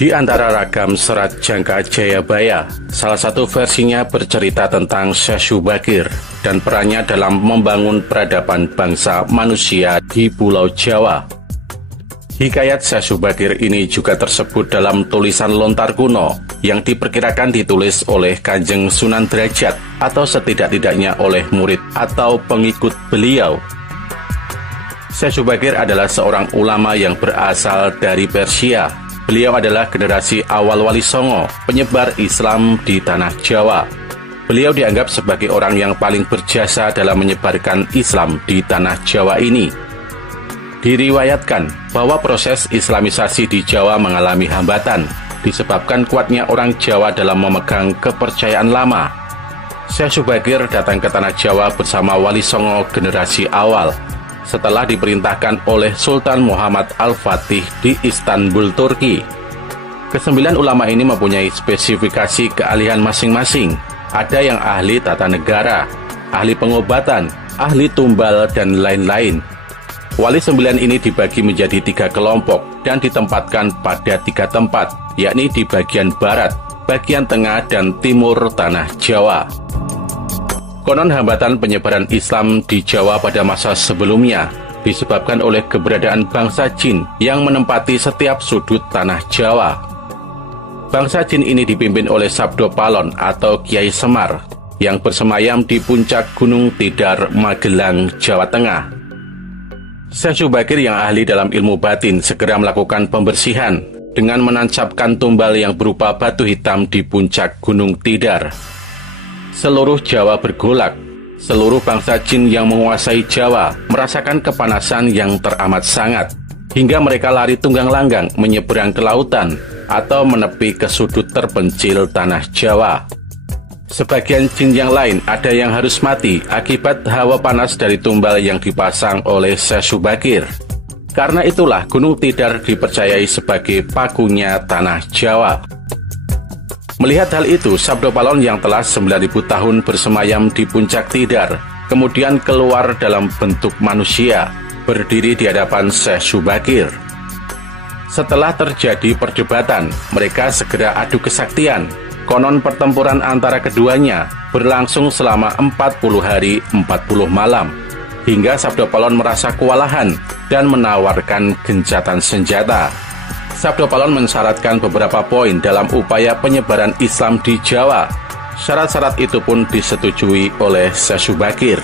Di antara ragam serat Jangka Jayabaya, salah satu versinya bercerita tentang Syekh Subakir dan perannya dalam membangun peradaban bangsa manusia di Pulau Jawa. Hikayat Syekh Subakir ini juga tersebut dalam tulisan lontar kuno yang diperkirakan ditulis oleh Kanjeng Sunan Derajat atau setidak-tidaknya oleh murid atau pengikut beliau. Syekh Subakir adalah seorang ulama yang berasal dari Persia. Beliau adalah generasi awal Wali Songo, penyebar Islam di Tanah Jawa. Beliau dianggap sebagai orang yang paling berjasa dalam menyebarkan Islam di Tanah Jawa ini. Diriwayatkan bahwa proses Islamisasi di Jawa mengalami hambatan, disebabkan kuatnya orang Jawa dalam memegang kepercayaan lama. Syekh Subakir datang ke Tanah Jawa bersama Wali Songo generasi awal, setelah diperintahkan oleh Sultan Muhammad Al-Fatih di Istanbul, Turki. Kesembilan ulama ini mempunyai spesifikasi keahlian masing-masing. Ada yang ahli tata negara, ahli pengobatan, ahli tumbal, dan lain-lain. Wali sembilan ini dibagi menjadi 3 kelompok dan ditempatkan pada 3 tempat, yakni di bagian barat, bagian tengah, dan timur Tanah Jawa. Konon hambatan penyebaran Islam di Jawa pada masa sebelumnya disebabkan oleh keberadaan bangsa jin yang menempati setiap sudut Tanah Jawa. Bangsa jin ini dipimpin oleh Sabdo Palon atau Kiai Semar yang bersemayam di puncak Gunung Tidar, Magelang, Jawa Tengah. Syekh Subakir yang ahli dalam ilmu batin segera melakukan pembersihan dengan menancapkan tumbal yang berupa batu hitam di puncak Gunung Tidar. Seluruh Jawa bergolak. Seluruh bangsa jin yang menguasai Jawa merasakan kepanasan yang teramat sangat, hingga mereka lari tunggang-langgang menyeberang ke lautan atau menepi ke sudut terpencil Tanah Jawa. Sebagian jin yang lain ada yang harus mati akibat hawa panas dari tumbal yang dipasang oleh Syekh Subakir. Karena itulah Gunung Tidar dipercayai sebagai pakunya Tanah Jawa. Melihat hal itu, Sabdo Palon yang telah 9.000 tahun bersemayam di puncak Tidar, kemudian keluar dalam bentuk manusia, berdiri di hadapan Syekh Subakir. Setelah terjadi perdebatan, mereka segera adu kesaktian. Konon pertempuran antara keduanya berlangsung selama 40 hari 40 malam, hingga Sabdo Palon merasa kewalahan dan menawarkan gencatan senjata. Sabdo Palon mensyaratkan beberapa poin dalam upaya penyebaran Islam di Jawa. Syarat-syarat itu pun disetujui oleh Syekh Subakir.